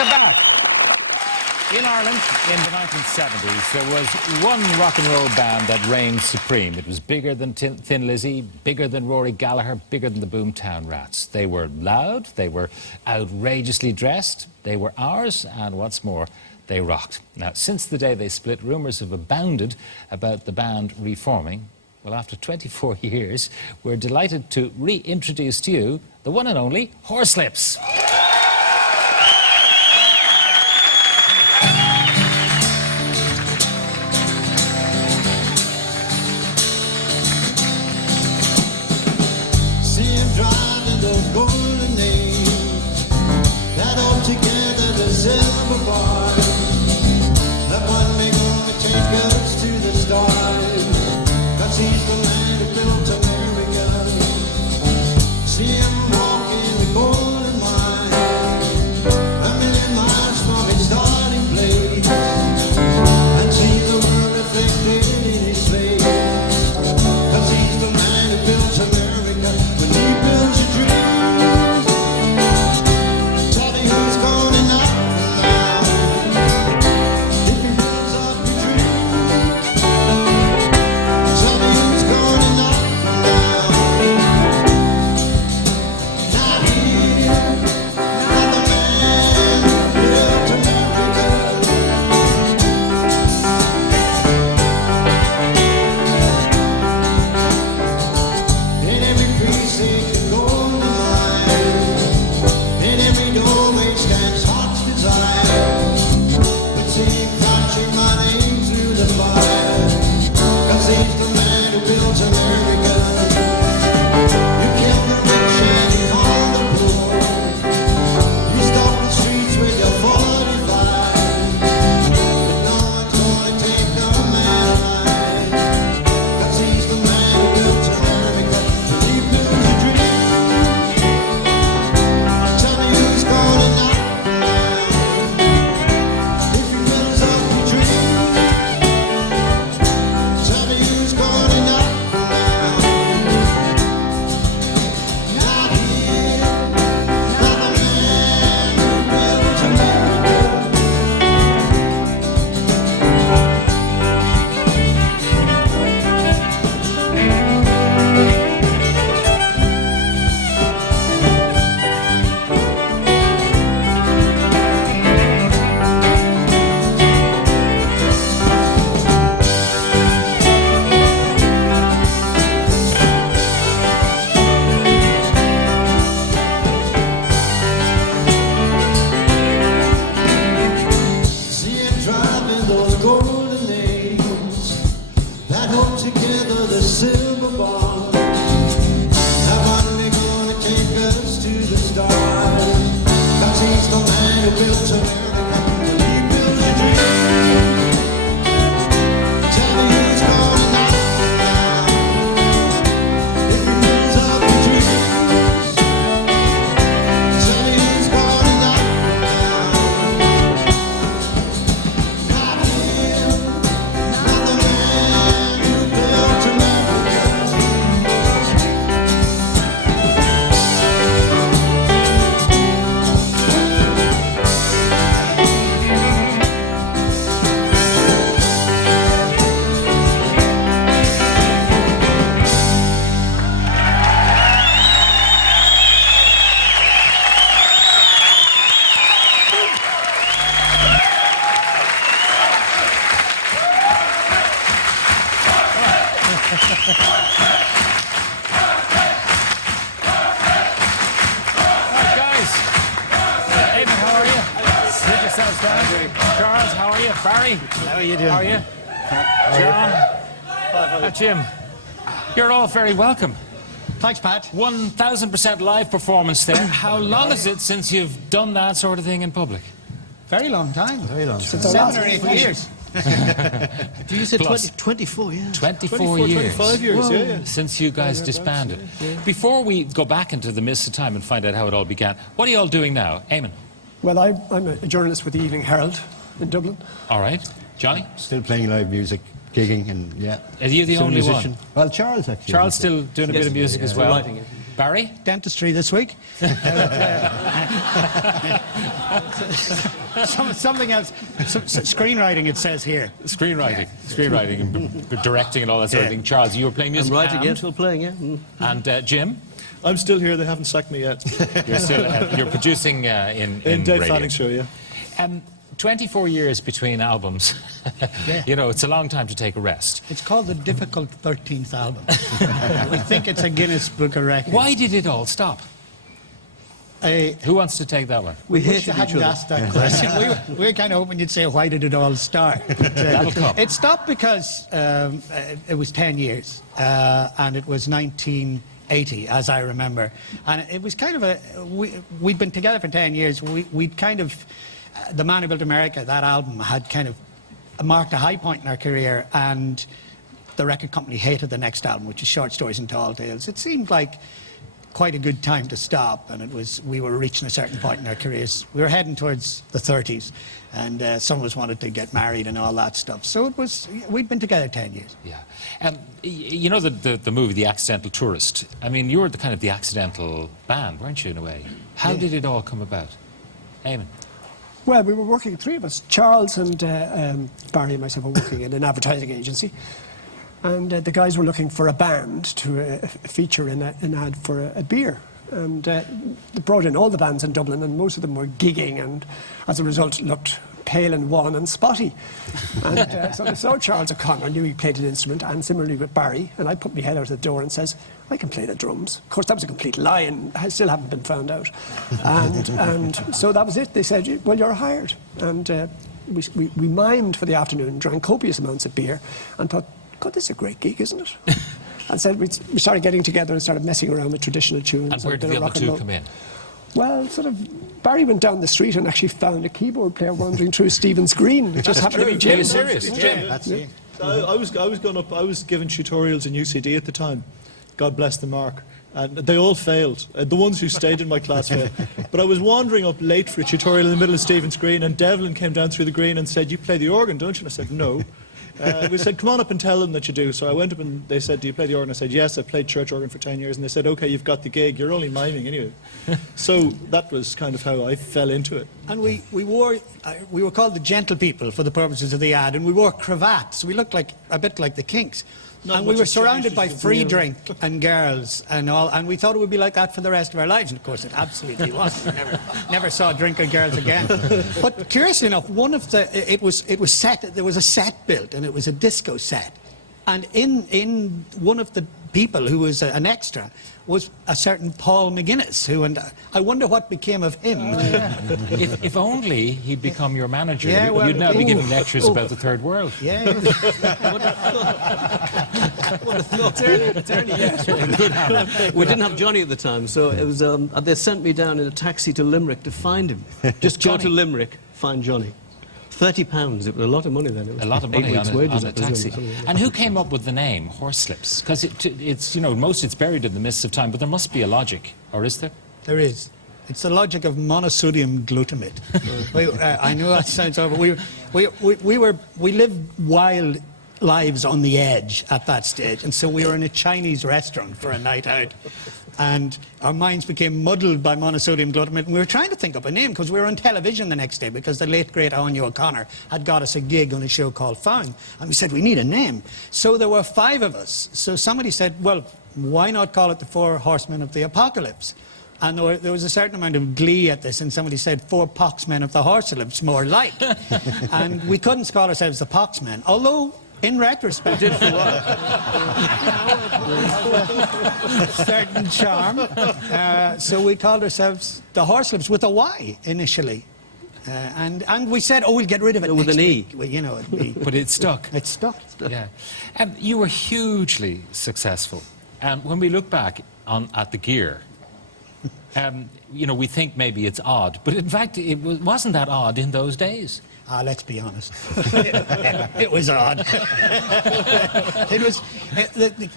Welcome back. In Ireland, in the 1970s, there was one rock and roll band that reigned supreme. It was bigger than Thin Lizzy, bigger than Rory Gallagher, bigger than the Boomtown Rats. They were loud, they were outrageously dressed, they were ours, and what's more, they rocked. Now, since the day they split, rumours have abounded about the band reforming. Well, after 24 years, we're delighted to reintroduce to you the one and only Horslips. Charles, how are you? Barry? How are you doing? How are you? John? Jim? You're all very welcome. Thanks, Pat. 1000% live performance there. How long is it since you've done that sort of thing in public? Very long time. Very long time. Since 7 or 8 years. You said Plus. 24, yeah. 24 years. 25 years, yeah. Since you guys disbanded. Before we go back into the mist of time and find out how it all began, what are you all doing now? Eamon? Well, I'm a journalist with the Evening Herald in Dublin. All right. Johnny? Still playing live music, gigging, and yeah. Are you the Still only musician. one? Well, Charles, actually. Charles still doing a bit of music as well. Barry? Dentistry this week. Something else. Screenwriting, it says here. Screenwriting, and directing and all that sort of thing. Charles, you were playing music. I'm writing, and, yes, still playing, yeah. Mm. And Jim? I'm still here. They haven't sacked me yet. You're producing in In Dave radio. Fanning's show, yeah. 24 years between albums. Yeah. You know, it's a long time to take a rest. It's called the difficult 13th album. We think it's a Guinness Book of Records. Why did it all stop? Who wants to take that one? We wish you hated each hadn't other. asked that question. We were kind of hoping you'd say, why did it all start? But, That'll come. It stopped because it was 10 years, and it was 1980, as I remember. And it was kind of we'd been together for 10 years. We'd kind of, The Man Who Built America, that album, had kind of marked a high point in our career, and the record company hated the next album, which is Short Stories and Tall Tales. It seemed like quite a good time to stop, and we were reaching a certain point in our careers. We were heading towards the 30s, and some of us wanted to get married and all that stuff. So we'd been together 10 years. Yeah. You know the movie The Accidental Tourist? I mean, you were the accidental band, weren't you, in a way? How did it all come about? Eamon? Well, we were working, three of us, Charles and Barry and myself were working in an advertising agency. And the guys were looking for a band to feature in an ad for a beer. And they brought in all the bands in Dublin, and most of them were gigging, and as a result looked pale and wan and spotty. And so they saw Charles O'Connor, knew he played an instrument, and similarly with Barry. And I put my head out the door and says, I can play the drums. Of course, that was a complete lie, and I still haven't been found out. And so that was it. They said, well, you're hired. And we mimed for the afternoon, drank copious amounts of beer, and thought, God, this is a great gig, isn't it? And so we started getting together and started messing around with traditional tunes. And where did the other two come in? Well, sort of, Barry went down the street and actually found a keyboard player wandering through Stephen's Green. It just happened to be Jim. Are you serious? Jim. That's it. I was going up. I was giving tutorials in UCD at the time. God bless the mark. And they all failed. The ones who stayed in my class failed. But I was wandering up late for a tutorial in the middle of Stephen's Green, and Devlin came down through the green and said, "You play the organ, don't you?" And I said, "No." We said, "Come on up and tell them that you do." So I went up and they said, "Do you play the organ?" I said, "Yes, I played church organ for 10 years." And they said, "OK, you've got the gig. You're only miming anyway." So that was kind of how I fell into it. And we were called the Gentle People for the purposes of the ad, and we wore cravats. We looked like a bit like the Kinks. Not And we much were has surrounded changed by since free the drink and girls and all, and we thought it would be like that for the rest of our lives. And of course, it absolutely was. We never saw drink and girls again. But curiously enough, it was set. There was a set built, and it was a disco set. And in one of the people who was an extra was a certain Paul McGuinness, and I wonder what became of him. If only he'd become your manager, Yeah, well, you'd now be giving lectures about the third world. Yeah. Good habit. We didn't have Johnny at the time, so it was. They sent me down in a taxi to Limerick to find him. Just go to Limerick, find Johnny. £30. It was a lot of money then. It was A lot of 8 money weeks' on wages, a I presume. taxi. And who came up with the name Horslips? Because it's it's buried in the mists of time, but there must be a logic, or is there? There is. It's the logic of monosodium glutamate. I know that sounds over. We lived wild lives on the edge at that stage, and so we were in a Chinese restaurant for a night out, and our minds became muddled by monosodium glutamate, and we were trying to think up a name because we were on television the next day because the late great Anya O'Connor had got us a gig on a show called Found, and we said we need a name. So there were 5 of us. So somebody said, well, why not call it the 4 Horsemen of the Apocalypse? And there was a certain amount of glee at this, and somebody said 4 poxmen of the Horslips, more like. And we couldn't call ourselves the Poxmen, although in retrospect, did for certain charm. So we called ourselves the Horslips with a Y initially. And we said, oh, we'll get rid of it With next an E. week. Well, you know, it'd be, But it stuck. it stuck. Yeah. You were hugely successful. When we look back at the gear, we think maybe it's odd, but in fact, it wasn't that odd in those days. Let's be honest. It was odd. It was the